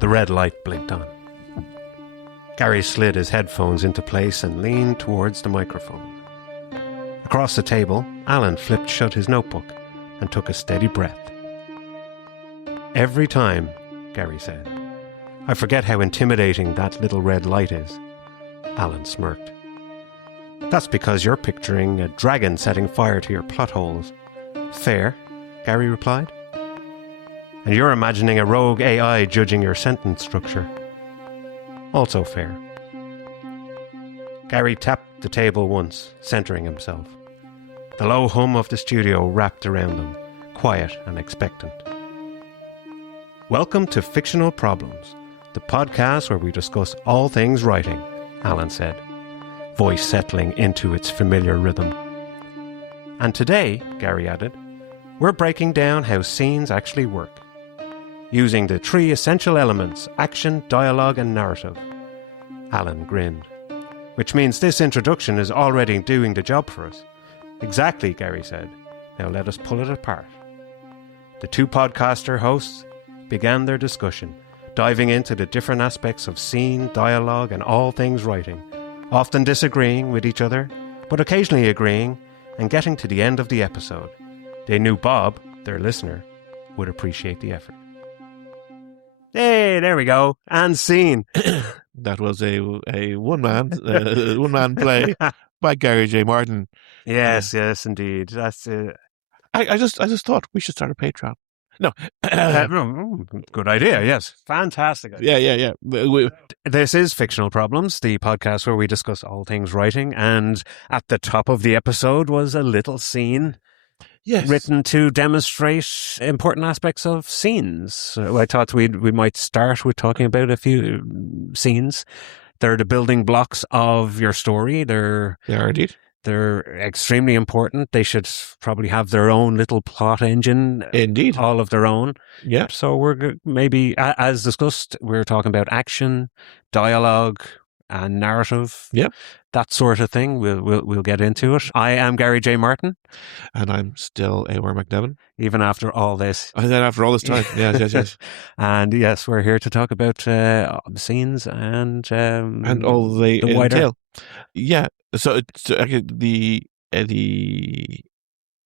The red light blinked on. Gary slid his headphones into place and leaned towards the microphone. Across the table, Alan flipped shut his notebook and took a steady breath. "Every time," Gary said, "I forget how intimidating that little red light is." Alan smirked. "That's because you're picturing a dragon setting fire to your plot holes." "Fair," Gary replied. "And you're imagining a rogue AI judging your sentence structure." "Also fair." Gary tapped the table once, centering himself. The low hum of the studio wrapped around them, quiet and expectant. "Welcome to Fictional Problems, the podcast where we discuss all things writing," Alan said, voice settling into its familiar rhythm. "And today," Gary added, "we're breaking down how scenes actually work, using the three essential elements: action, dialogue, and narrative." Alan grinned. "Which means this introduction is already doing the job for us." "Exactly," Gary said. "Now let us pull it apart." The two podcaster hosts began their discussion, diving into the different aspects of scene, dialogue, and all things writing, often disagreeing with each other, but occasionally agreeing and getting to the end of the episode. They knew Bob, their listener, would appreciate the effort. Hey, there we go. And scene. That was a one man play by Gary J. Martin. Yes, indeed. That's it. I just thought we should start a Patreon. No. Good idea, yes. Fantastic idea. Yeah. This is Fictional Problems, the podcast where we discuss all things writing, and at the top of the episode was a little scene written to demonstrate important aspects of scenes. I thought we might start with talking about a few scenes. They're the building blocks of your story. They are indeed. They're extremely important. They should probably have their own little plot engine. Indeed. All of their own. Yeah. So we're maybe, as discussed, we're talking about action, dialogue, and narrative. Yeah. That sort of thing. We'll get into it. I am Gary J. Martin. And I'm still A.W. McNevin. Even after all this. And then after all this time. Yes. And yes, we're here to talk about scenes and all they the wider. entail. Yeah. So the I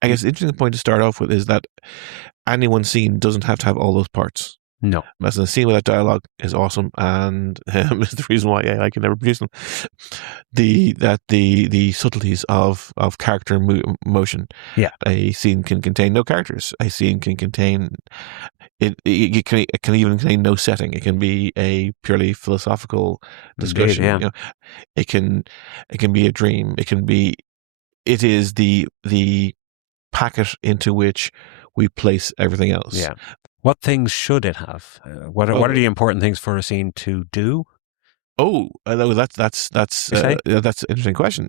guess the interesting point to start off with is that any one scene doesn't have to have all those parts. No. As a scene with that dialogue is awesome, and is the reason why I can never produce them. The subtleties of character motion. Yeah. A scene can contain no characters. A scene can contain it can even contain no setting. It can be a purely philosophical discussion. Indeed, yeah. It can be a dream. It is the packet into which we place everything else. Yeah. What things should it have? What are the important things for a scene to do? Oh, that's an interesting question.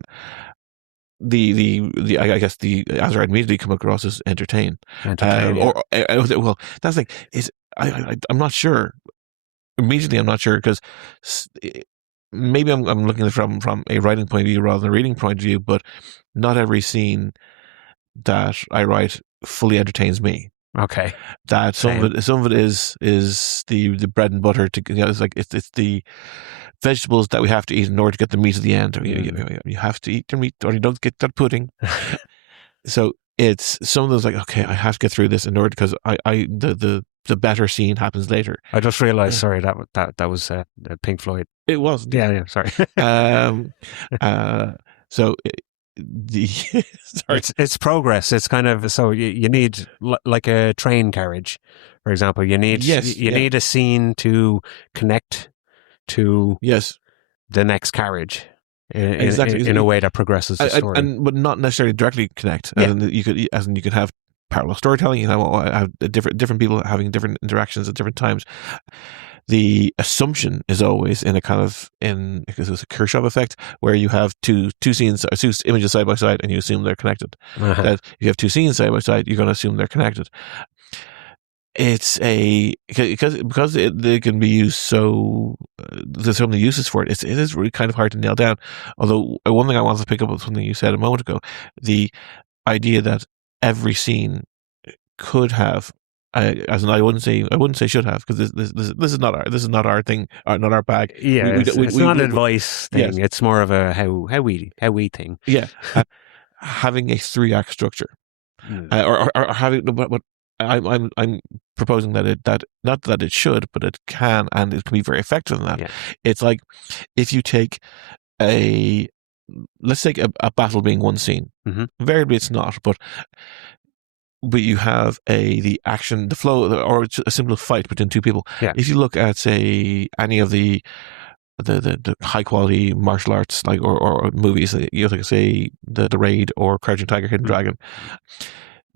I guess the answer I'd immediately come across is entertain. Well, that's like I'm not sure. Immediately, I'm not sure because maybe I'm looking at it from a writing point of view rather than a reading point of view. But not every scene that I write fully entertains me. Okay. That some of it is the bread and butter it's like it's the vegetables that we have to eat in order to get the meat at the end. You have to eat your meat or you don't get that pudding. So it's some of those like, okay, I have to get through this in order because the better scene happens later. I just realized, sorry, that was Pink Floyd. It was. Yeah, sorry. So sorry. It's progress. It's kind of, so you need like a train carriage, for example. You need need a scene to connect to the next carriage in a way that progresses the story, but not necessarily directly connect. Yeah. You could have parallel storytelling. You can have different people having different interactions at different times. The assumption is always because it's a Kirchhoff effect, where you have two scenes or two images side by side, and you assume they're connected. Uh-huh. That if you have two scenes side by side, you're going to assume they're connected. It's because they can be used so there's so many uses for it. It is really kind of hard to nail down. Although one thing I wanted to pick up on something you said a moment ago, the idea that every scene could have I wouldn't say should have, because this is not our thing, not our bag. Yeah, it's not an advice thing. Yes. It's more of a how we think. Yeah, having a 3-act structure, or having, but I'm proposing that not that it should, but it can, and it can be very effective in that. Yeah. It's like if you take let's take a battle being one scene. Mm-hmm. Invariably, it's not, but you have the action, the flow, or a simple fight between two people. Yeah. If you look at, say, any of the high quality martial arts, like or movies, you know, like, say the Raid or Crouching Tiger, Hidden Dragon,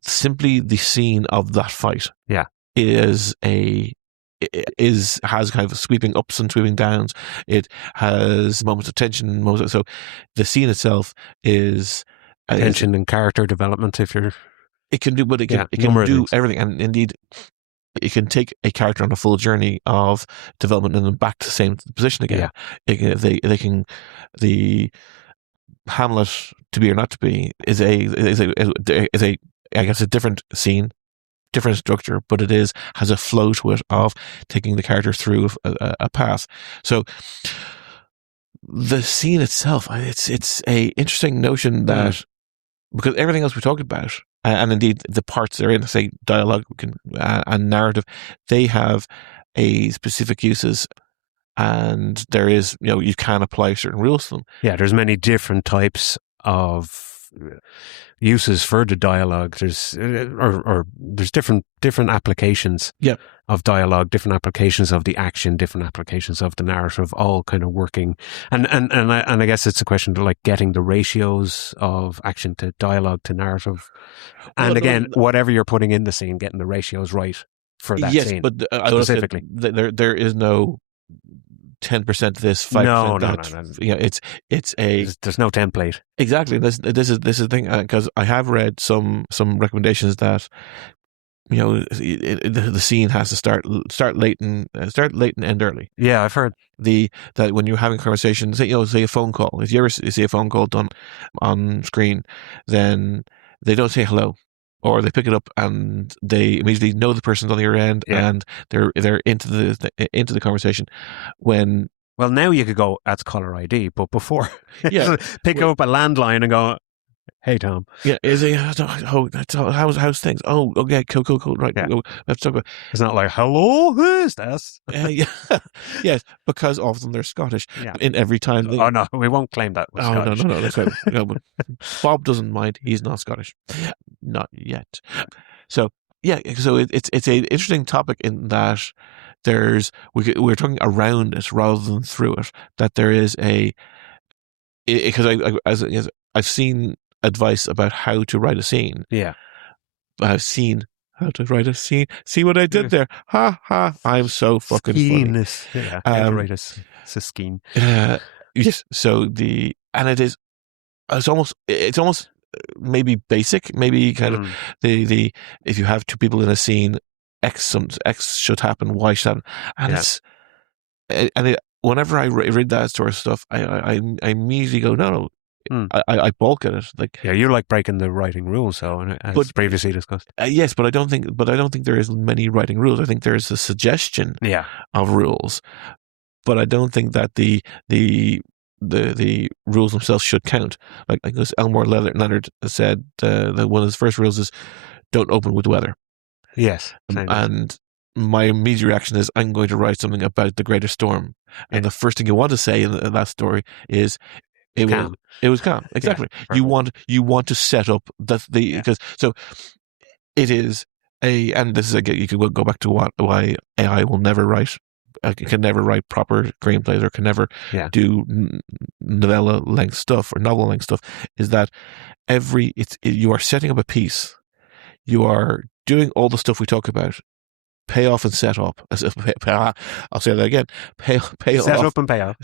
simply the scene of that fight, has kind of sweeping ups and sweeping downs. It has moments of tension, so the scene itself is tension and character development. If you're, it can do, but it can do everything, and indeed, it can take a character on a full journey of development and then back to the same position again. Yeah. The Hamlet, to be or not to be, is a I guess a different scene, different structure, but it has a flow to it of taking the character through a path. So the scene itself, it's a interesting notion that, because everything else we talked about, and indeed the parts they're in, say dialogue and narrative, they have a specific uses, and there is, you can apply certain rules to them. Yeah, there's many different types of uses for the dialogue. There's there's different applications of dialogue, different applications of the action, different applications of the narrative, all kind of working. And I guess it's a question of like getting the ratios of action to dialogue to narrative. And whatever you're putting in the scene, getting the ratios right for that scene. Yes, but specifically, there is no 10% this, 5% that. No. Yeah, there's no template. Exactly. This is the thing, because I have read some recommendations that, the scene has to start late and end early. Yeah, I've heard that when you're having a conversation, say a phone call. If you ever see a phone call done on screen, then they don't say hello, or they pick it up and they immediately know the person's on the other end, and they're into the conversation. Well, now you could go, that's caller ID, but before, pick up a landline and go, hey, Tom. Yeah, how's things? Oh, okay, cool. Right, let's talk about. It's not like, hello, who is this? Yes, because often they're Scottish. In every time. Oh no, we won't claim that. Scottish. No, that's right. Bob doesn't mind. He's not Scottish, not yet. So so it's an interesting topic in that we're talking around it rather than through it. That there is because I've seen advice about how to write a scene. Yeah. I've seen how to write a scene. See what I did there? Ha ha! I'm so fucking funny. Yeah. How to write a scheme. Yes. So it's almost maybe basic. Maybe kind of the if you have two people in a scene, X should happen, Y should happen, and whenever I read that sort of stuff, I immediately go, no. I balk at it. Like, you like breaking the writing rules, as previously discussed. Yes, but I don't think there is many writing rules. I think there is a suggestion of rules, but I don't think that the rules themselves should count. Like this, Elmore Leonard said that one of his first rules is don't open with weather. Yes, and my immediate reaction is I'm going to write something about the greater storm, and the first thing you want to say in that story is. It was calm. Exactly. Yeah, you want to set up because so it is and this is again, you could go back to why AI will never write. Can never write proper screenplays or can never do novella length stuff or novel length stuff. Is that you are setting up a piece. You are doing all the stuff we talk about. Pay off and set up. I'll say that again. Pay off. Set up and pay off.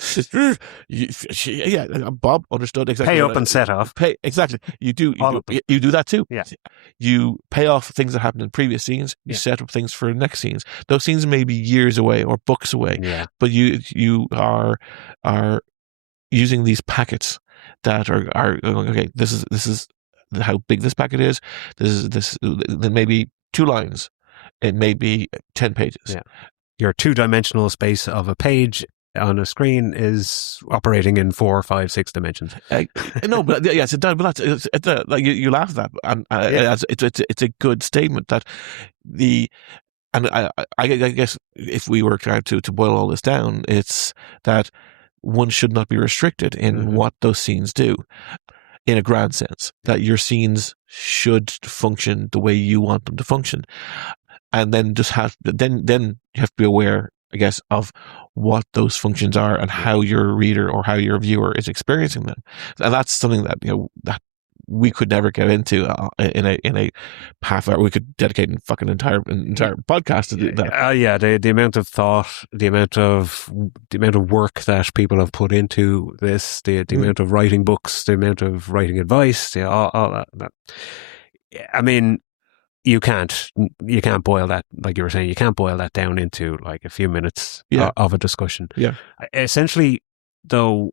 Bob understood exactly. Pay up and set off. Exactly. You do that too. Yeah. You pay off things that happened in previous scenes. You set up things for next scenes. Those scenes may be years away or books away. Yeah. But you are using these packets that are okay. This is how big this packet is. This then maybe 2 lines. it may be 10 pages. Yeah. Your 2-dimensional space of a page on a screen is operating in 4, 5, 6 dimensions. No, but yes, it does. But like you laugh at that, and it's a good statement that and I guess if we were trying to boil all this down, it's that one should not be restricted in what those scenes do, in a grand sense. That your scenes should function the way you want them to function, and then then you have to be aware, I guess, of what those functions are and how your reader or how your viewer is experiencing them. And that's something that that we could never get into in a half hour. We could dedicate a fucking entire podcast to that. The amount of thought, the amount of work that people have put into this, the amount of writing books, the amount of writing advice, all that. I mean, you can't boil that, like you were saying, you can't boil that down into like a few minutes of a discussion. Yeah. Essentially, though,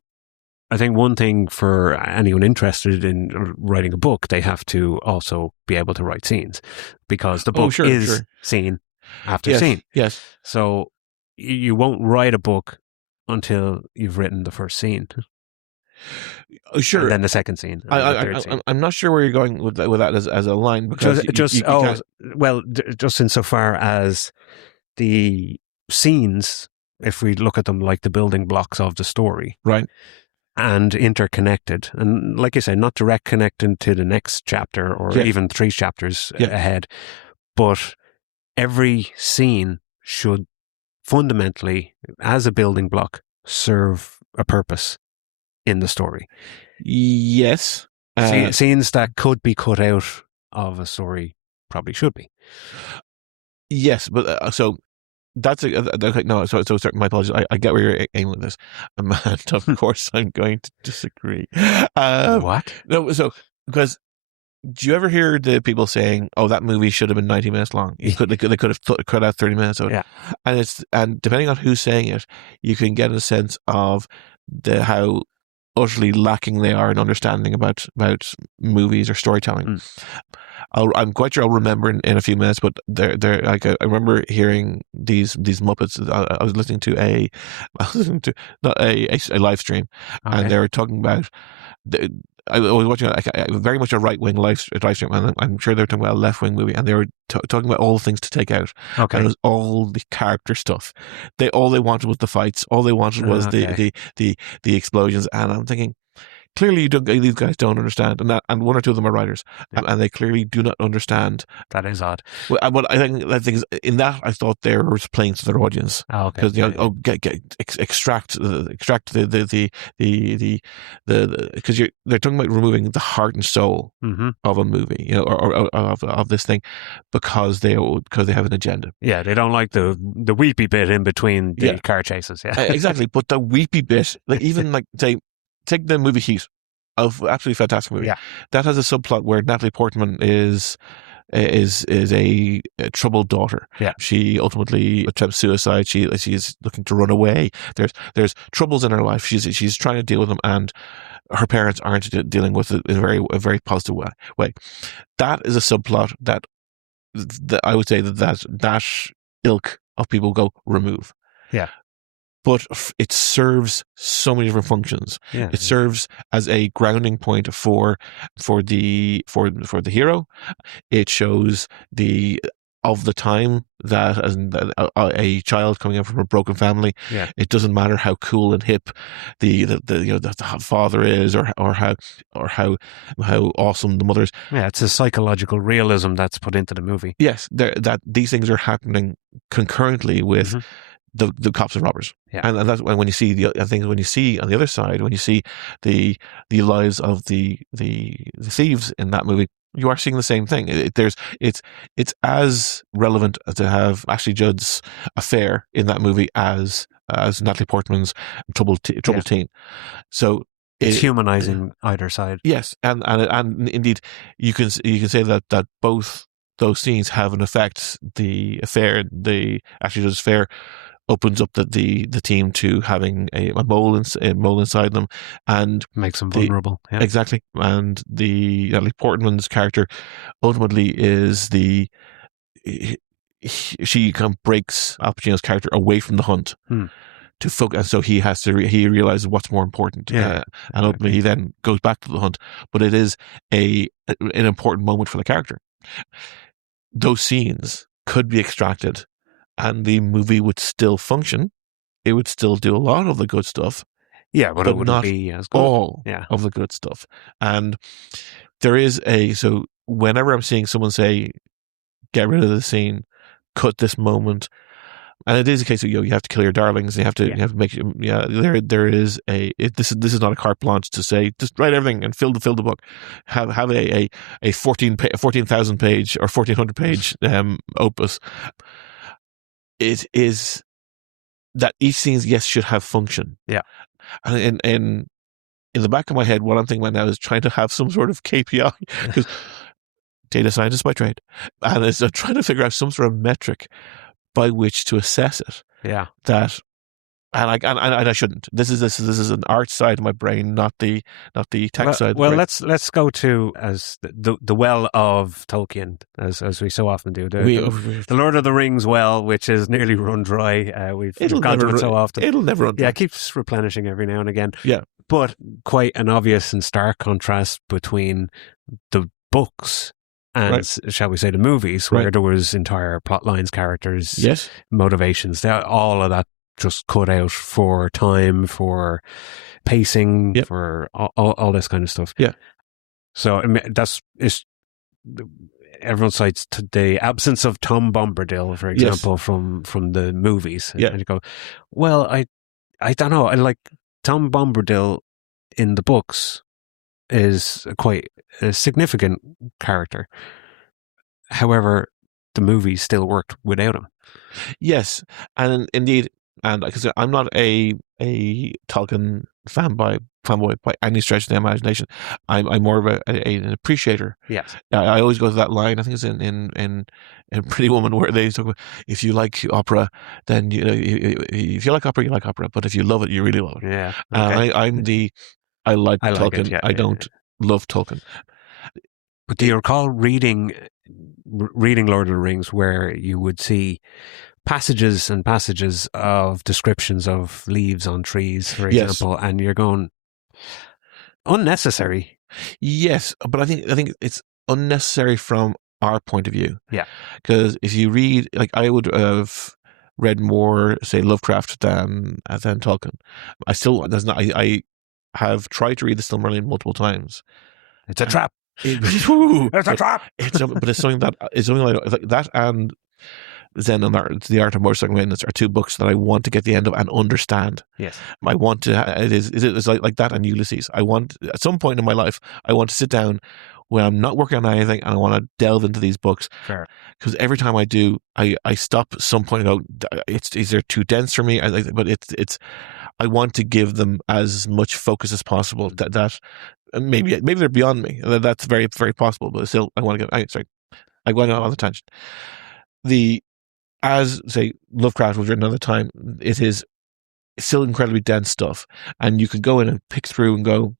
I think one thing for anyone interested in writing a book, they have to also be able to write scenes, because the book is scene after scene. Yes. So you won't write a book until you've written the first scene. Sure. And then the second scene. I'm not sure where you're going with that as a line, because just insofar as the scenes, if we look at them like the building blocks of the story, right, and interconnected, and like you say, not direct connecting to the next chapter or even 3 chapters ahead, but every scene should fundamentally, as a building block, serve a purpose in the story. Yes. Scenes that could be cut out of a story probably should be. Yes, but so that's okay. No, so my apologies. I get where you're aiming with this, and of course I'm going to disagree. What? No, so because do you ever hear the people saying, "Oh, that movie should have been 90 minutes long. They could have cut out 30 minutes of it." Yeah. And depending on who's saying it, you can get a sense of how utterly lacking they are in understanding about movies or storytelling. I'm quite sure I'll remember in a few minutes, but they're like, I remember hearing these Muppets. I was listening to a live stream, and they were talking about I was watching very much a right-wing live stream, and I'm sure they were talking about a left-wing movie, and they were talking about all the things to take out. Okay. And it was all the character stuff. All they wanted was the fights. All they wanted was the explosions. And I'm thinking, clearly these guys don't understand, and one or two of them are writers, and they clearly do not understand. That is odd. But I think that thing is, in that I thought they were playing to their audience. Because extract the because they're talking about removing the heart and soul of a movie, or of this thing, because they have an agenda. Yeah, they don't like the weepy bit in between the car chases. Yeah, exactly. But the weepy bit, like even like say. Take the movie Heat, absolutely fantastic movie. Yeah. That has a subplot where Natalie Portman is a troubled daughter. Yeah. She ultimately attempts suicide. She's looking to run away. There's troubles in her life. She's trying to deal with them, and her parents aren't dealing with it in a very positive way. That is a subplot that I would say that ilk of people go remove. Yeah. But it serves so many different functions. Yeah, it serves as a grounding point for the hero. It shows of the time that as a child coming up from a broken family, it doesn't matter how cool and hip the father is, or how awesome the mother is. Yeah, it's a psychological realism that's put into the movie. Yes, that these things are happening concurrently with. The cops and robbers, and that's when you see when you see on the other side, when you see the lives of the thieves in that movie, you are seeing the same thing. It's as relevant to have Ashley Judd's affair in that movie as Natalie Portman's troubled teen. So it's humanizing either side. Yes, and indeed you can say that both those scenes have an effect. The affair, the Ashley Judd's affair, opens up the team to having a mole inside them, and makes them vulnerable. Exactly. And the Natalie Portman's character ultimately is she kind of breaks Al Pacino's character away from the hunt to focus, and so he has to he realizes what's more important, and ultimately he then goes back to the hunt. But it is an important moment for the character. Those scenes could be extracted, and the movie would still function. It would still do a lot of the good stuff. Yeah, but it wouldn't not be as good. All of the good stuff. And there is so whenever I'm seeing someone say, get rid of the scene, cut this moment, and it is a case of, you have to kill your darlings, you have to make, there is this is not a carte blanche to say, just write everything and fill the book. Have a 14,000 page or 1,400 page opus. It is that each scene, yes, should have function. Yeah. And in the back of my head, what I'm thinking about now is trying to have some sort of KPI, because data scientist by trade, and it's trying to figure out some sort of metric by which to assess it. Yeah. And I shouldn't. This is an art side of my brain, not the tech side. Well, let's go to as the well of Tolkien, as we so often do. The Lord of the Rings well, which is nearly run dry. We've gone to it so often. It'll never run dry. Yeah, it keeps replenishing every now and again. Yeah, but quite an obvious and stark contrast between the books and, shall we say, the movies, where there was entire plot lines, characters, motivations, all of that just cut out for time, for pacing, for all this kind of stuff. Yeah. So I mean, everyone cites the absence of Tom Bombadil, for example, from the movies. Yeah. And you go, well, I don't know. I like Tom Bombadil in the books is quite a significant character. However, the movies still worked without him. Yes, and indeed, and because I'm not a Tolkien fanboy by any stretch of the imagination, I'm more of an appreciator. Yes, I always go to that line. I think it's in Pretty Woman, where they talk about, if you like opera, then if you like opera, you like opera, but if you love it, you really love it. Yeah, okay. I like Tolkien. I don't love Tolkien. But do you recall reading Lord of the Rings, where you would see passages and passages of descriptions of leaves on trees, for example, and you're going, unnecessary. Yes, but I think it's unnecessary from our point of view. Yeah, because if you read, like, I would have read more, say, Lovecraft than Tolkien. I have tried to read the Silmarillion multiple times. It's a trap. It's a trap. But it's something that like that, and Zen and the Art of Motorcycle Maintenance are two books that I want to get the end of and understand. Yes, I want to. It's like that and Ulysses. I want, at some point in my life, I want to sit down when I'm not working on anything, and I want to delve into these books. Fair. Because every time I do, I stop at some point and go, is there too dense for me? But it's I want to give them as much focus as possible. That maybe they're beyond me. That's very, very possible. But still, I want to get. Sorry, I went on the tangent. As say Lovecraft was written at the time, it is still incredibly dense stuff, and you could go in and pick through and go,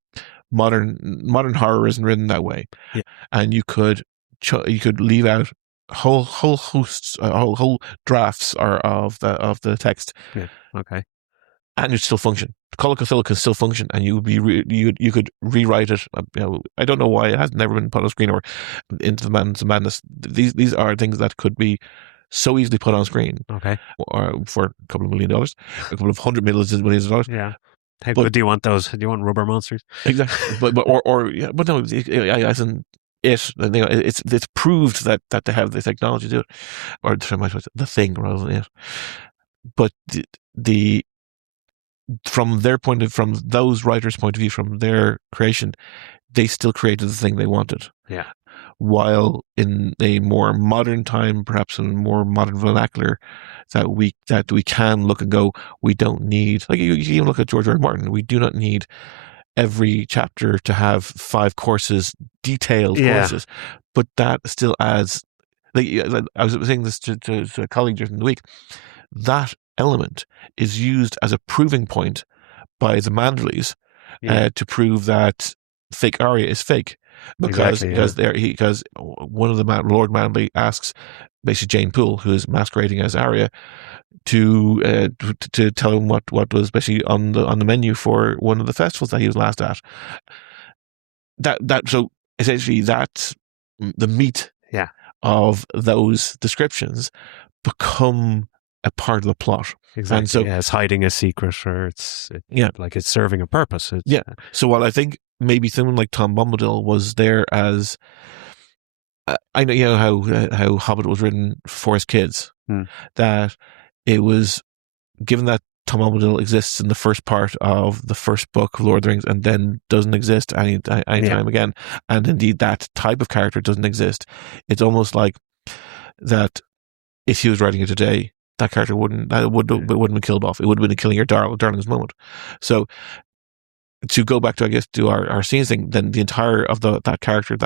modern horror isn't written that way, and you could leave out whole hosts, whole drafts of the text. Yeah. Okay. And it still function. Call of Cthulhu can still function, and you would be you could rewrite it. I don't know why it has never been put on screen, or Into the Madness. These are things that could be so easily put on screen. Okay. Or for a couple of $1 million, a couple of $100 million. Yeah. How good do you want those? Do you want rubber monsters? Exactly. but no. As in it's proved that they have the technology to do it, or the thing rather than it. But from those writers' point of view, from their creation, they still created the thing they wanted. Yeah. While in a more modern time, perhaps in a more modern vernacular, that we can look and go, we don't need, like, you even look at George R. R. Martin, we do not need every chapter to have 5 courses, detailed courses, but that still adds, like, I was saying this to a colleague during the week, that element is used as a proving point by the Manderleys to prove that fake Arya is fake. because Exactly, yeah. because one of the Lord Manley asks basically Jane Poole, who is masquerading as Arya, to tell him what was basically on the menu for one of the festivals that he was last at. So essentially that's the meat Yeah. of those descriptions become a part of the plot. Exactly. And so it's hiding a secret, or like it's serving a purpose. So while I think maybe someone like Tom Bombadil was there as I know, how Hobbit was written for his kids, that it was given that Tom Bombadil exists in the first part of the first book of Lord of the Rings and then doesn't exist any time again, and indeed that type of character doesn't exist. It's almost like that if he was writing it today, that character wouldn't have been killed off. It would have been killing your darling's moment. So to go back to, I guess, to our scenes thing, then the entire of that character,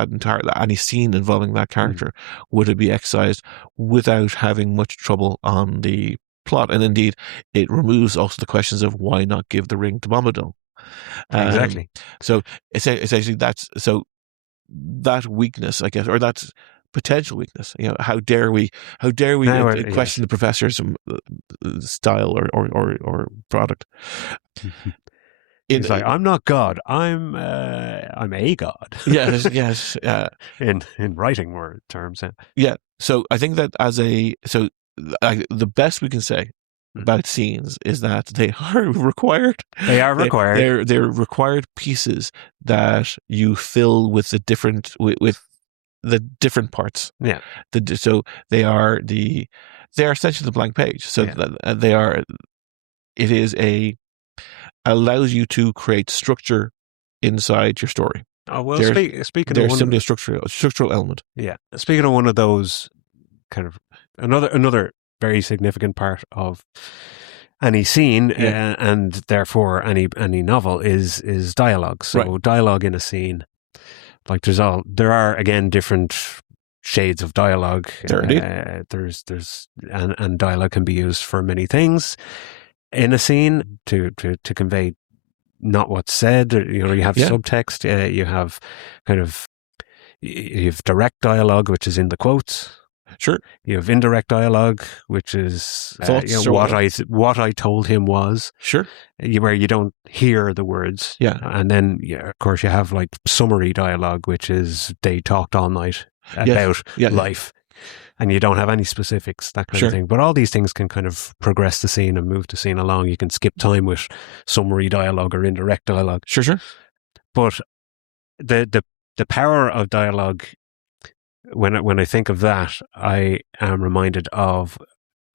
any scene involving that character would be excised without having much trouble on the plot. And indeed, it removes also the questions of why not give the ring to Bombadil. Exactly. So essentially, that weakness, I guess, or that's potential weakness. How dare we question the professor's style or product? He's like, I'm not God. I'm a God. Yes. In writing terms. Yeah. So I think that the best we can say about scenes is that they are required. They are required. They're required pieces that you fill with the different parts. Yeah. So they are essentially the blank page. So allows you to create structure inside your story. Oh, well, speaking there's of simply a structural element. Yeah. Speaking of one of those kind of another very significant part of any scene and therefore any novel is dialogue. So dialogue in a scene, like there are again different shades of dialogue. There's and dialogue can be used for many things in a scene to convey not what's said. You have subtext. You have you have direct dialogue, which is in the quotes. Sure. You have indirect dialogue, which is what I told him was. Sure. Where you don't hear the words. Yeah. And then, of course, you have like summary dialogue, which is they talked all night about life. And you don't have any specifics, that kind of thing. But all these things can kind of progress the scene and move the scene along. You can skip time with summary dialogue or indirect dialogue. Sure. But the power of dialogue, when I think of that, I am reminded of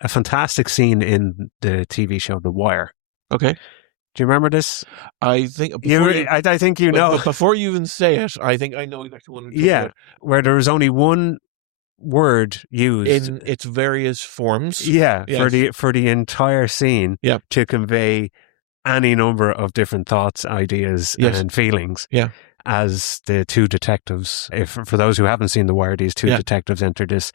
a fantastic scene in the TV show The Wire. Okay. Do you remember this? I think I think you know. But before you even say it, I think I know exactly what you're talking about. Where there was only one word used in its various forms. For the entire scene to convey any number of different thoughts, ideas, and feelings. Yeah. As the two detectives, for those who haven't seen The Wire, these two detectives enter this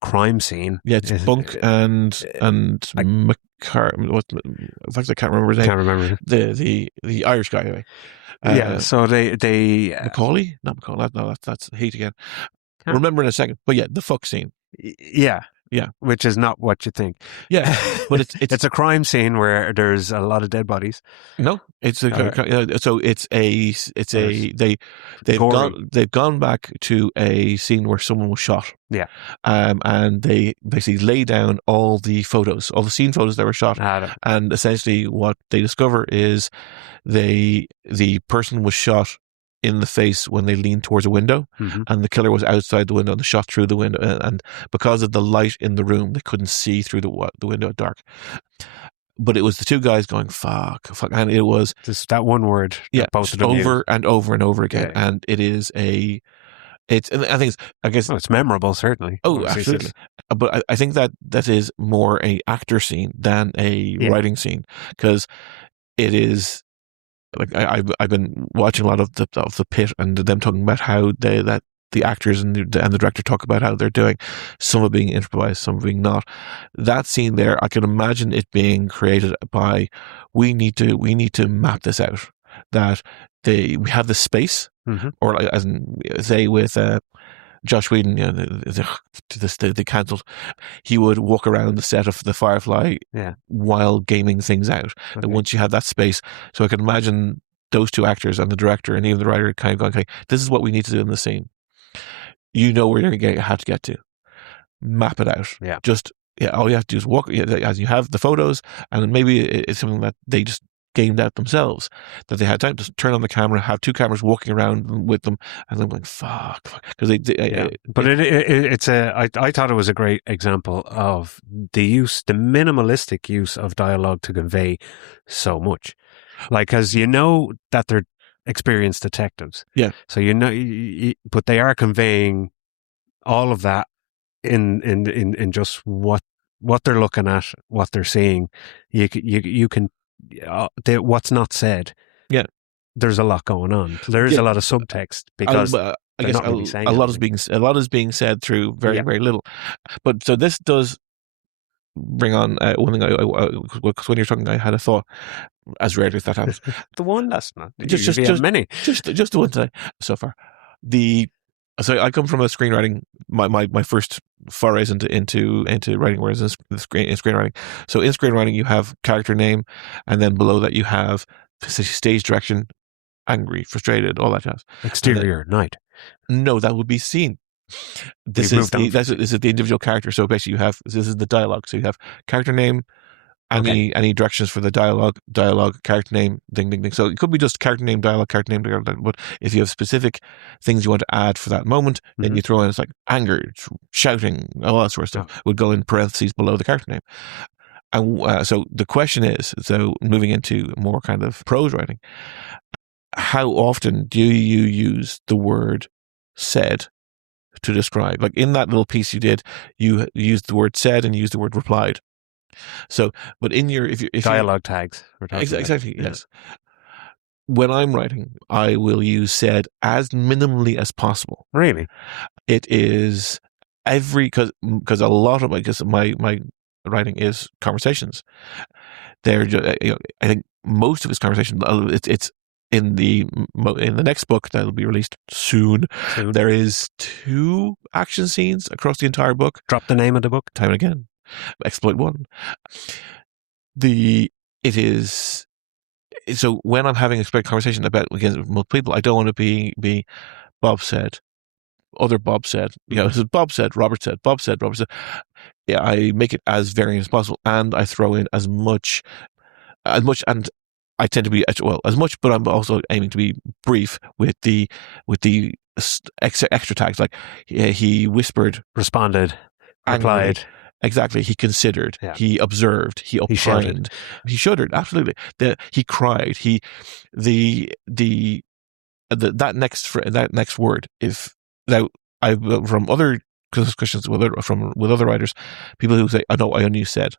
crime scene. Yeah, it's Bunk and McCar. In fact, I can't remember his name. Can't remember the Irish guy. Anyway. So they Macaulay, not Macaulay. No, that's Heat again. I'll remember in a second. But the fuck scene. Yeah, which is not what you think. Yeah, but it's a crime scene where there's a lot of dead bodies. No, they've gone back to a scene where someone was shot. Yeah, and they basically lay down all the scene photos that were shot, and essentially what they discover is the person was shot in the face when they leaned towards a window, and the killer was outside the window and shot through the window, and because of the light in the room they couldn't see through the window at dark. But it was the two guys going fuck, and it was just that one word over and over and over again. And it is and I think it's memorable, certainly. Oh, absolutely. But I think that is more a actor scene than a writing scene, because it is like I've been watching a lot of the Pit and them talking about how the actors and the director talk about how they're doing, some of being improvised, some of being not. That scene there, I can imagine it being created by we need to map this out, that we have the space or like, as in, say with Josh Whedon, they cancelled. He would walk around the set of the Firefly while gaming things out. Okay. And once you have that space, so I can imagine those two actors and the director and even the writer kind of going, okay, this is what we need to do in the scene. You know where you're going to have to get to. Map it out. Yeah. Just, all you have to do is walk, as you have the photos, and maybe it's something that they just gamed out themselves, that they had time to turn on the camera, have two cameras walking around with them, and I'm like, fuck. Because I thought it was a great example of the minimalistic use of dialogue to convey so much. Like, because you know that they're experienced detectives. Yeah. So but they are conveying all of that in just what they're looking at, what they're seeing. You can what's not said. Yeah, there's a lot going on. There is a lot of subtext because I guess a lot is being said through very very little. But so this does bring on one thing. Because when you're talking, I had a thought. As rarely as that happens. The one that's not just many. Just the one today so far. So I come from a screenwriting. My first forays into writing, whereas in screenwriting. So in screenwriting, you have character name, and then below that you have stage direction, angry, frustrated, all that jazz. Exterior, night. No, that would be scene. This is the individual character. So basically, this is the dialogue. So you have character name. Any directions for the dialogue, character name, ding, ding, ding. So it could be just character name, dialogue, but if you have specific things you want to add for that moment, then you throw in, it's like anger, shouting, all that sort of stuff would go in parentheses below the character name. And so the question is, so moving into more kind of prose writing, how often do you use the word said to describe? Like in that little piece you did, you used the word said and you used the word replied. So, but in your if dialogue tags, exactly, yes. When I'm writing, I will use said as minimally as possible. Really, it is because a lot of my writing is conversations. They're just, I think most of his conversation. It's in the next book that'll be released soon. There is 2 action scenes across the entire book. Drop the name of the book. Time and again. Exploit 1. It is so when I'm having a conversation about against multiple people, I don't want to be Bob said, other Bob said, this is Bob said, Robert said, Bob said, Robert said. Yeah, I make it as varying as possible, and I throw in as much, and I tend to be as much, but I'm also aiming to be brief with the extra tags, like he whispered, responded, replied. Exactly. He considered. Yeah. He observed. He opined. He shuddered. Absolutely. He cried. That next word. If now from other discussions with other writers, people who say, "Oh no, I only said,"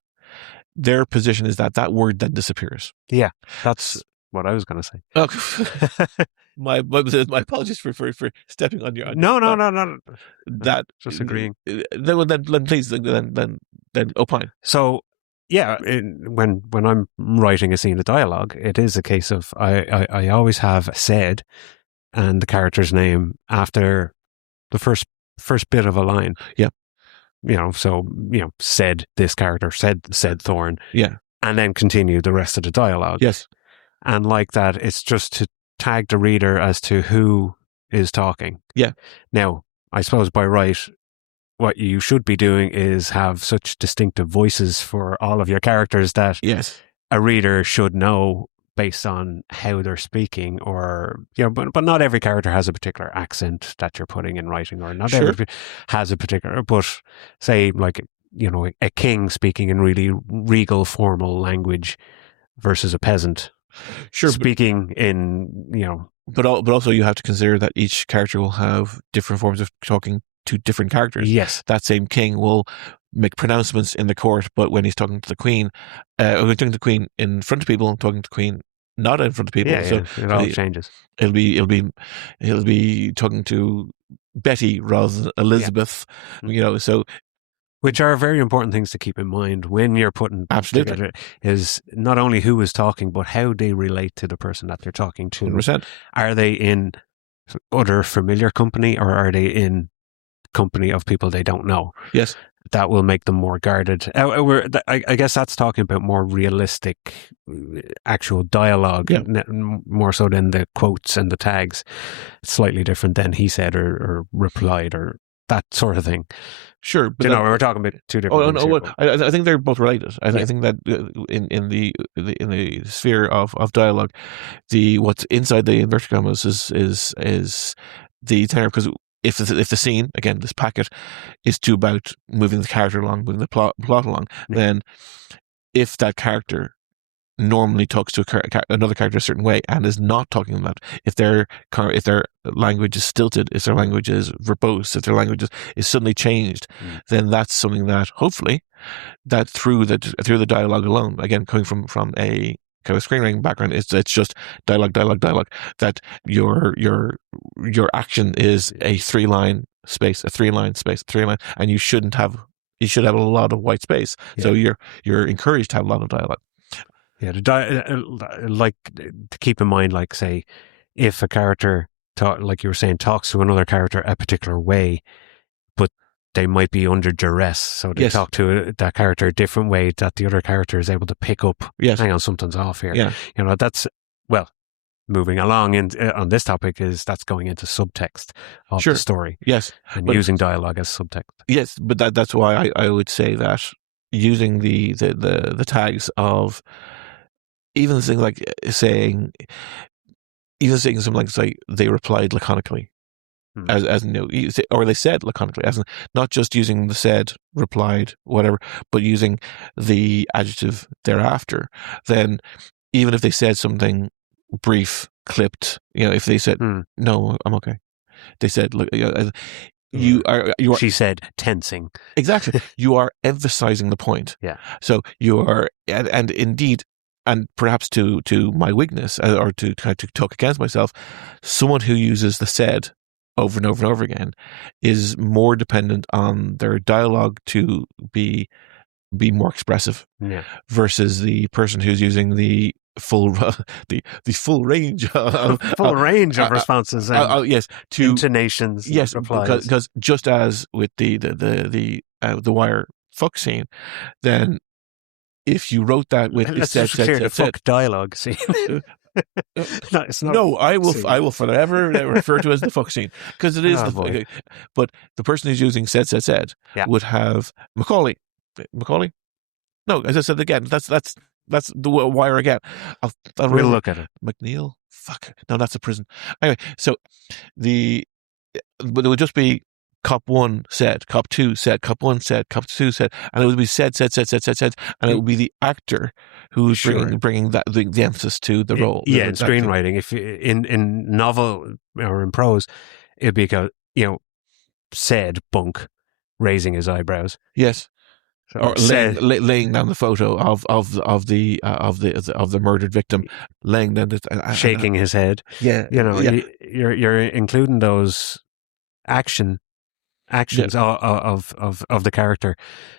their position is that word then disappears. Yeah, that's what I was going to say. Okay. My apologies for stepping on your. No. That just agreeing. Then please then opine. So yeah, when I'm writing a scene of dialogue, it is a case of I always have said and the character's name after the first bit of a line. Yeah. Said this character, said Thorn. Yeah. And then continue the rest of the dialogue. Yes. And like that, it's just to tag the reader as to who is talking. Yeah. Now, I suppose by right, what you should be doing is have such distinctive voices for all of your characters that a reader should know based on how they're speaking, or but not every character has a particular accent that you're putting in writing, or not every has a particular. But say like a king speaking in really regal formal language versus a peasant speaking in But also you have to consider that each character will have different forms of talking to different characters. Yes, that same king will make pronouncements in the court, but when he's talking to the queen, talking to the queen in front of people, talking to the queen not in front of people. It all changes. He'll be talking to Betty rather than Elizabeth. So. Which are very important things to keep in mind when you're putting together, is not only who is talking, but how they relate to the person that they're talking to. 100%. Are they in other familiar company, or are they in company of people they don't know? Yes. That will make them more guarded. I guess that's talking about more realistic, actual dialogue, more so than the quotes and the tags. It's slightly different than he said or replied or that sort of thing. Sure, but we're talking about two different things. Well, I think they're both related. I think that in the sphere of dialogue, what's inside the inverted commas is the tenor, because if the scene, again, this packet is about moving the character along, moving the plot along, then if that character normally talks to another character a certain way and is not talking about, if their language is stilted, if their language is verbose, if their language is suddenly changed, then that's something that hopefully that through the dialogue alone, again coming from a kind of screenwriting background, it's just dialogue, that your action is a 3-line space, a 3-line space, 3-line, and you should have a lot of white space. So you're encouraged to have a lot of dialogue. Yeah, like to keep in mind, like say, if a character, like you were saying, talks to another character a particular way, but they might be under duress, so they talk to that character a different way that the other character is able to pick up. Hang on, something's off here. Yeah. That's, well, moving along on this topic, that's going into subtext of the story. Yes. And using dialogue as subtext. Yes, but that's why I would say that using the tags of even things like saying something like, say, they replied laconically, as or they said laconically, as in not just using the said, replied, whatever, but using the adjective thereafter. Then even if they said something brief, clipped, if they said no, I'm okay, they said, look, you are. She said tensing. Exactly. You are emphasizing the point. Yeah. So you are, and indeed, and perhaps to my weakness, or to talk against myself, someone who uses the said over and over and over again is more dependent on their dialogue to be more expressive, versus the person who's using the full range of responses, yes, to intonations, yes, replies. because just as with the wire fuck scene, then if you wrote that with the fuck dialogue scene. No, it's not. No, I will forever refer to it as the fuck scene, because it is but the person who's using said would have Macaulay. No, as I said again, that's the wire again. We'll look at it. McNeil. Fuck. No, that's a prison. Anyway, so but it would just be cop 1 said, cop 2 said, cop 1 said, cop 2 said, and it would be said, and it would be the actor who's bringing that the emphasis to the role. Yeah, in screenwriting, if in novel or in prose, it'd be said Bunk raising his eyebrows. Yes. Or laying down the photo of the murdered victim, laying down, shaking his head. Yeah, you're including those actions of the character,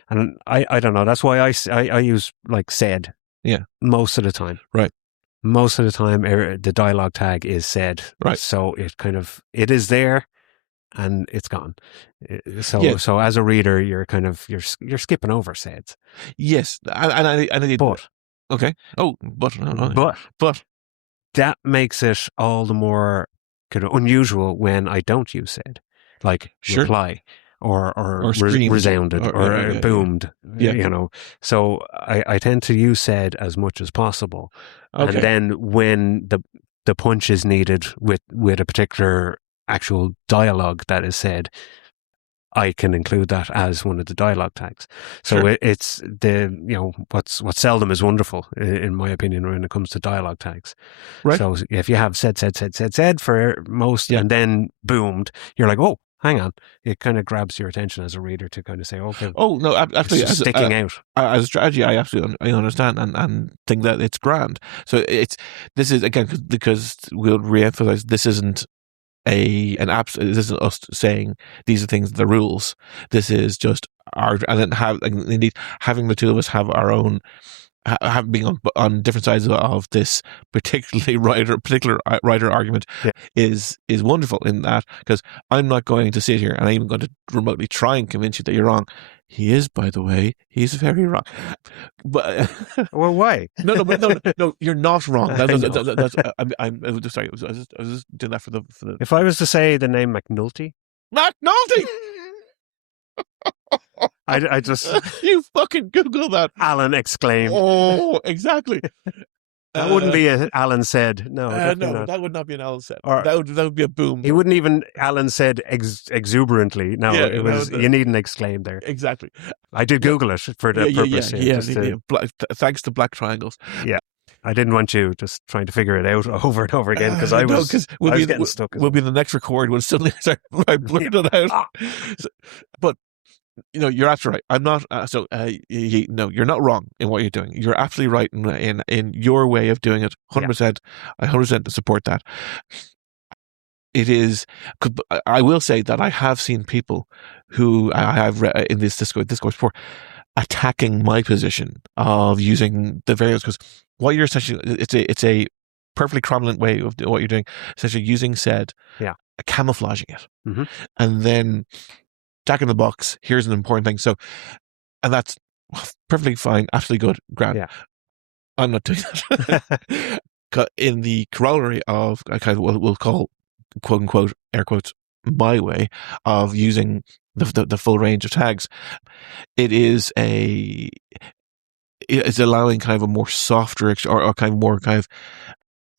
and I don't know. That's why I use like said. Yeah, most of the time. Right. Most of the time, the dialogue tag is said. Right. So it is there. And it's gone. So as a reader, you're you're skipping over saids. Yes, and I did. But okay. Oh, but that makes it all the more kind of unusual when I don't use said, like reply or resounded or boomed. Yeah. So I tend to use said as much as possible, and then when the punch is needed with a particular actual dialogue that is said, I can include that as one of the dialogue tags. So it's what's seldom is wonderful, in my opinion, when it comes to dialogue tags. Right. So if you have said for most, and then boomed, you're like, oh, hang on. It kind of grabs your attention as a reader to kind of say, okay. Oh no, absolutely. Sticking out as a strategy, I absolutely understand and think that it's grand. So this is again because we'll reemphasize, this isn't this isn't us saying these are things, the rules. This is just and then indeed having the two of us have our own being on different sides of this particular writer argument is wonderful in that, because I'm not going to sit here and I'm even going to remotely try and convince you that you're wrong. He is, by the way, he's very wrong. But well, why? No, you're not wrong. I'm sorry. I was just doing that for the. If I was to say the name McNulty. I just you fucking Google that. Alan exclaimed. Oh, exactly. That wouldn't be a Alan said. No, no, that would not be an Alan said. Or, that would be a boom. He wouldn't even Alan said exuberantly. No, it was you need an exclaim there. Exactly. I did Google it for that purpose. Thanks to black triangles. Yeah. I didn't want you just trying to figure it out over and over again, because I was getting stuck. We'll be the next record when suddenly I blurted it out. But you're absolutely right. I'm not. No, you're not wrong in what you're doing. You're absolutely right in your way of doing it. 100%. I 100% support that. It is. I will say that I have seen people who I have read in this discourse before attacking my position of using the variables, because what you're essentially, it's a perfectly prominent way of what you're doing, essentially using said, camouflaging it, and then Jack in the box, here's an important thing. So, and that's perfectly fine, absolutely good, grand. Yeah. I'm not doing that. In the corollary of kind of what we'll call, quote unquote, air quotes, my way of using the full range of tags, it's allowing kind of a more softer or kind of more kind of.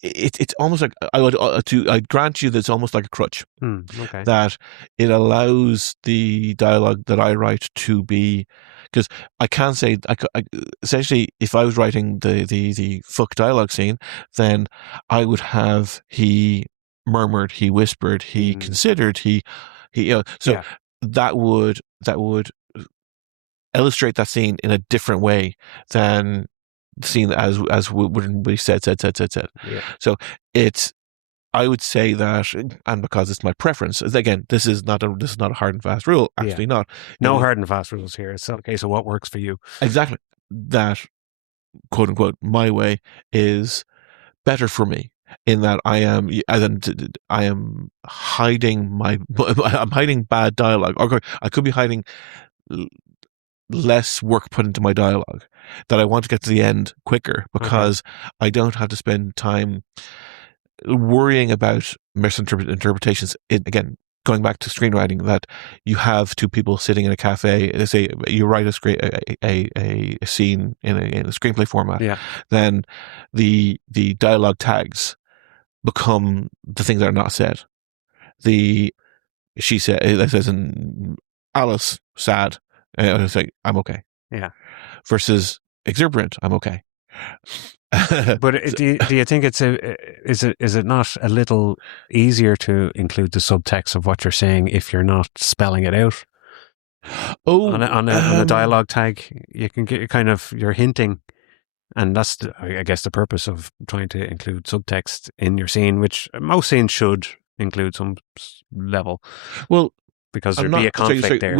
It's almost like I'd grant you that it's almost like a crutch. Okay. That it allows the dialogue that I write to be, because I can say essentially if I was writing the fuck dialogue scene, then I would have he murmured, he whispered, he considered, he so that would illustrate that scene in a different way than seen as wouldn't be said. Yeah. So I would say that, and because it's my preference, again, this is not a hard and fast rule. Actually, not. No hard and fast rules here. It's okay. So what works for you? Exactly. That quote unquote my way is better for me in that I am hiding I'm hiding bad dialogue, or I could be hiding less work put into my dialogue, that I want to get to the end quicker because I don't have to spend time worrying about misinterpretations. Again, going back to screenwriting, that you have two people sitting in a cafe, they say you write a scene in a screenplay format, then the dialogue tags become the things that are not said. She said, it says in Alice, sad, and I say, I'm okay. Yeah. Versus exuberant, I'm okay. But do you think is it not a little easier to include the subtext of what you're saying if you're not spelling it out? On a dialogue tag, you can get you're hinting, and that's I guess the purpose of trying to include subtext in your scene, which most scenes should include some level. Well, because there'd be a conflict there.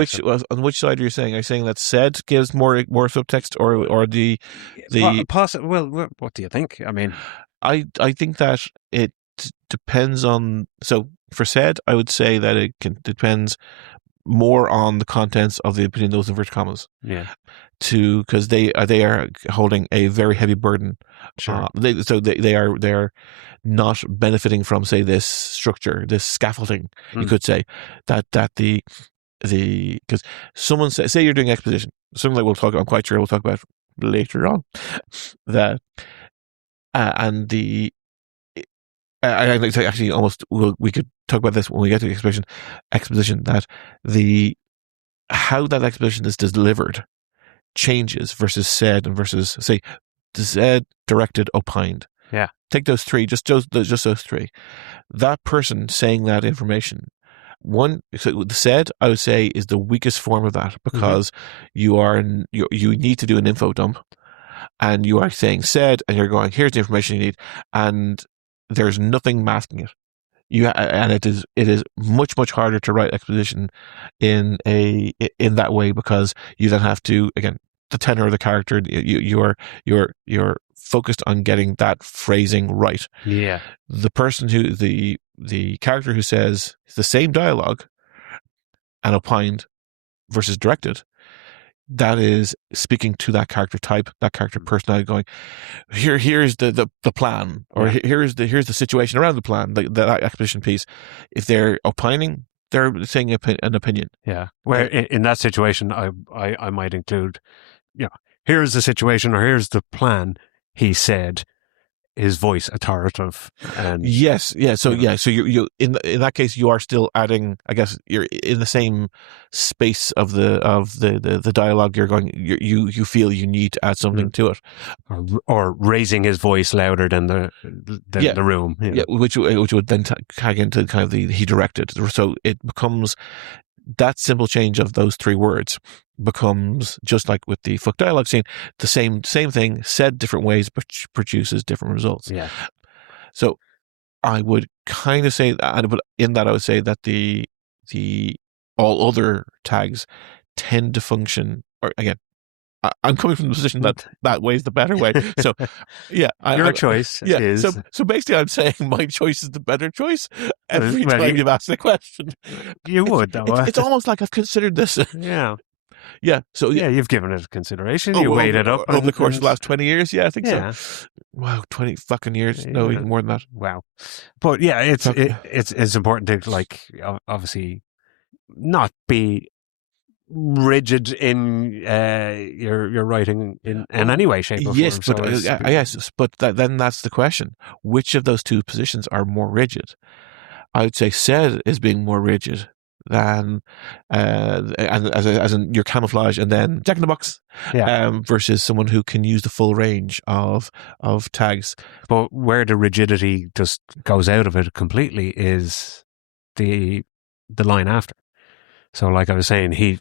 On which side are you saying? Are you saying that said gives more subtext, or the Well, what do you think? I mean, I think that it depends on. So for said, I would say that it depends more on the contents of the opinion, those inverted commas. Yeah. Because they are holding a very heavy burden. Sure. They are not benefiting from, say, this structure, this scaffolding. You could say that the because someone say you're doing exposition, something that I'm quite sure we'll talk about later on. That and the. I think actually almost we could talk about this when we get to the exposition. That how that exposition is delivered changes versus said and versus, say, said, directed, opined. Yeah. Take those three, just those three. That person saying that information, the said, I would say, is the weakest form of that, because you need to do an info dump, and you are saying said, and you're going, here's the information you need, and there's nothing masking it. And it is much harder to write exposition in that way, because you then have to, again, the tenor of the character. You're focused on getting that phrasing right. Yeah. The person the character who says the same dialogue and opined versus directed, that is speaking to that character type, that character personality, going, here's the plan, or here's the situation around the plan, that exposition piece. If they're opining, they're saying an opinion. Yeah. Where in that situation, I might include, here's the situation, or here's the plan, he said, his voice authoritative. And yes, yeah. So so you in that case, you are still adding. I guess you're in the same space of the dialogue. You're going. You feel you need to add something to it, or raising his voice louder than the room. Yeah, which would then tag into kind of the he directed. So it becomes that simple change of those three words becomes, just like with the fuck dialogue scene, the same thing said different ways, but produces different results. Yeah. So I would kind of say that, but in that I would say that the all other tags tend to function, or again, I'm coming from the position that way is the better way. So, yeah, your choice is. So basically, I'm saying my choice is the better choice every time you've asked the question. You would, though. It's almost like I've considered this. Yeah. Yeah. So you've given it consideration. You weighed it up over the course of the last 20 years. Yeah, I think so. Wow, 20 fucking years. No, even more than that. Wow. But yeah, it's important to obviously not be rigid in your writing in any way, shape, or yes, form. But yes, but then that's the question: which of those two positions are more rigid? I would say said is being more rigid than and as in your camouflage and then check in the box, versus someone who can use the full range of tags. But where the rigidity just goes out of it completely is the line after. So, like I was saying, he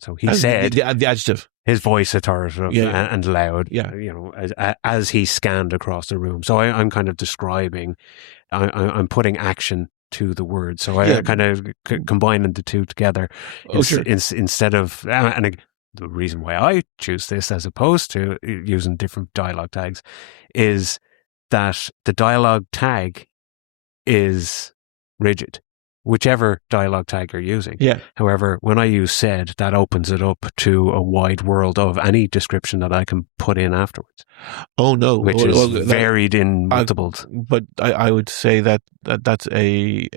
said the adjective, his voice authoritative and loud, as he scanned across the room. So I'm kind of describing, I'm putting action to the word. So I kind of combining the two together instead of, and the reason why I choose this as opposed to using different dialogue tags is that the dialogue tag is rigid, whichever dialogue tag you're using. Yeah. However, when I use said, that opens it up to a wide world of any description that I can put in afterwards. Oh no, which is varied in multiples. But I would say that's a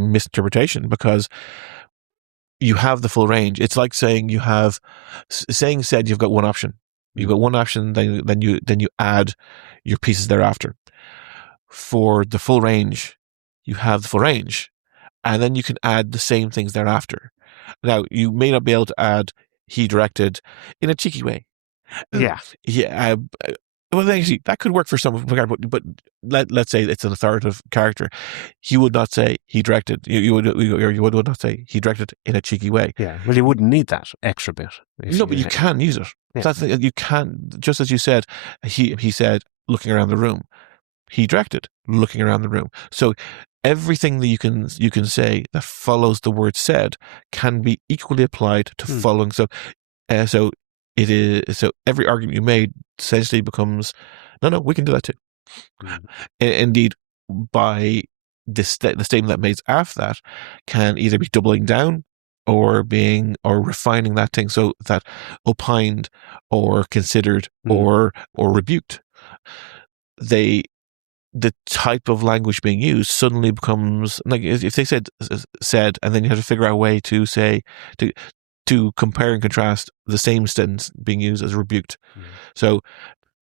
misinterpretation, because you have the full range. It's like saying saying said, you've got one option. You've got one option, then you add your pieces thereafter. For the full range, you have the full range, and then you can add the same things thereafter. Now, you may not be able to add he directed in a cheeky way. Yeah. Yeah. Well, actually, that could work for some, but let's say it's an authoritative character. He would not say he directed. You would not say he directed in a cheeky way. Yeah. Well, you wouldn't need that extra bit. No, but you can use it. Yeah. You can, just as you said, he said, looking around the room. He directed, looking around the room. So everything that you can say that follows the word said can be equally applied to following. So it is. So every argument you made essentially becomes, no, we can do that too. Indeed, by the statement that made after that can either be doubling down or refining that thing, so that opined or considered or rebuked. The type of language being used suddenly becomes, like, if they said, and then you have to figure out a way to say, to compare and contrast the same sentence being used as rebuked. So,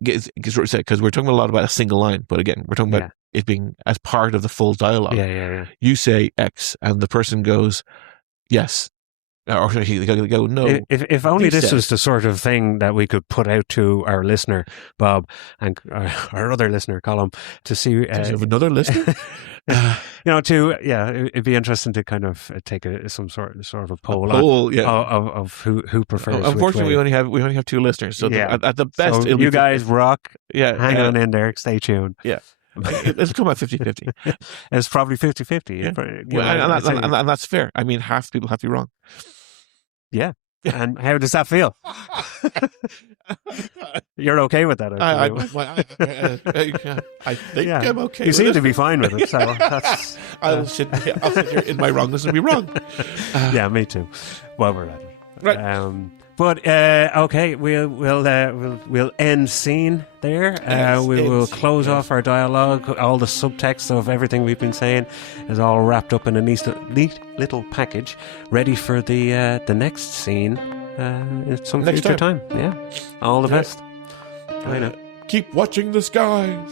because we're talking a lot about a single line, but again, we're talking about it being as part of the full dialogue. Yeah. You say X, and the person goes, yes. Or he go, no. If only this was the sort of thing that we could put out to our listener, Bob, and our other listener, Colm, to see. Does you have another listener? It'd be interesting to kind of take some sort of a poll of who prefers. Unfortunately, we only have two listeners, so at the best, so you guys rock. Yeah, hang on in there. Stay tuned. Yeah. It's come out 50-50. It's probably 50-50. Yeah. And that's fair. I mean, half the people have to be wrong. Yeah. And how does that feel? You're okay with that? I think I'm okay. You seem to be fine with it. So that's, I'll sit here in my wrongness and be wrong. Yeah, me too. While we're at it, right. But okay, we'll end scene there. We will close off our dialogue. All the subtext of everything we've been saying is all wrapped up in a neat little package, ready for the next scene at some future time. Yeah. All the best. I know. Keep watching the skies.